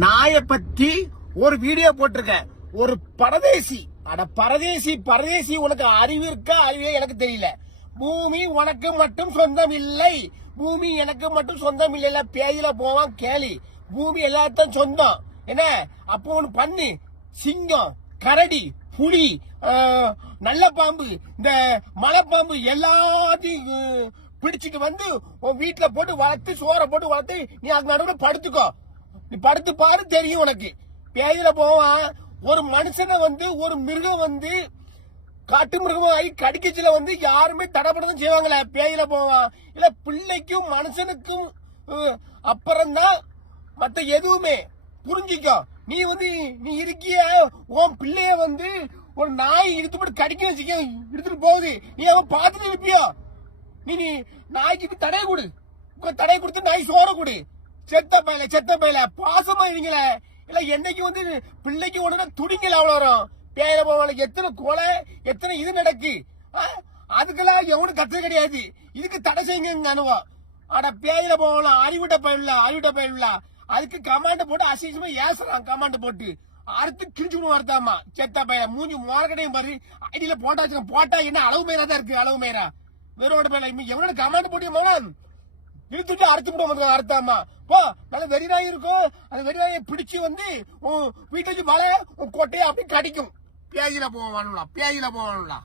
நாயை பத்தி ஒரு வீடியோ போட்டிருக்கேன். ஒரு பரதேசி. அட பரதேசி பரதேசி உனக்கு அறிவு இருக்கா அறிவே எனக்கு தெரியல. பூமி உனக்கு மட்டும் சொந்தம் இல்லை. பூமி எனக்கு மட்டும் சொந்தம் இல்லைல்ல பேயில போவான் கேலி. பூமி எல்லாத்தையும் சொந்தம். என்ன? அப்போ ஒன்று பண்ணு. சிங்கம் கரடி புலி நல்ல பாம்பு இந்த மலைப்பாம்பு எல்லாத்தையும் பிடிச்சிட்டு வந்து உன் வீட்டில் போட்டு வளர்த்து சோறை போட்டு வளர்த்து நீ அது நடுவில் படுத்துக்கோ. நீ படுத்து பாரு தெரியும் உனக்கு. பேயில போவான். ஒரு மனுஷனை வந்து ஒரு மிருகம் வந்து காட்டு மிருகம் ஆகி கடிக்கச்சுல வந்து யாருமே தடப்படதான் செய்வாங்களே பேயில போவான். இல்ல பிள்ளைக்கும் மனுஷனுக்கும் அப்புறம்தான் மத்த எதுவுமே. புரிஞ்சிக்கோ. நீ வந்து நீ இருக்கிய உன் பிள்ளைய வந்து ஒரு நாய் இழுத்து போட்டு கடிக்க வச்சுக்க இழுத்துட்டு போகுது. நீ அவன் பார்த்துட்டு இருப்பியோ? நீ நீ நாய்க்கு தடையை கொடு. தடையை கொடுத்து நாய் சோற கொடு. செத்த பையல செத்த பையல. பாசமா இருங்களே இல்ல என்னைக்கு வந்து பிள்ளைக்கு உடனே துடிங்கல அவ்வளவு வரும் பேர போவாளுக்கு எத்தனை கொலை எத்தனை இது நடக்கு? ஆ? அதுக்கெல்லாம் எவனும் கத்துறது கிடையாது. இதுக்கு தடை செய்யுங்க அனுபவம். அட பேயில போகலாம் அறிவிட்ட பயில அறிவிட்ட பயில அதுக்கு கமாண்ட் போட்டு அசிங்கமா ஏசுறான் கமாண்ட் போட்டு. அறுத்து கிழிச்சு வருத்தாமா செத்த பையன் மூஞ்சி மோரக்கடையும் பாரு. ஐடியில போட்டாச்சு போட்டா என்ன அளவு மேரா தான் இருக்கு அளவு மேரா வெறும் பையல எவனோட கமாண்ட் போட்டு போனான் இழுத்துட்டு அறுத்து விட வந்து அறுத்தாமா? போ நல்ல வெறிநாய் இருக்கும். அந்த வெறிநாயை பிடிச்சு வந்து உன் வீட்டுக்கு மலை உன் கொட்டையை அப்படி கடிக்கும். பேயில போவானுங்களா பேயில போவானுங்களா.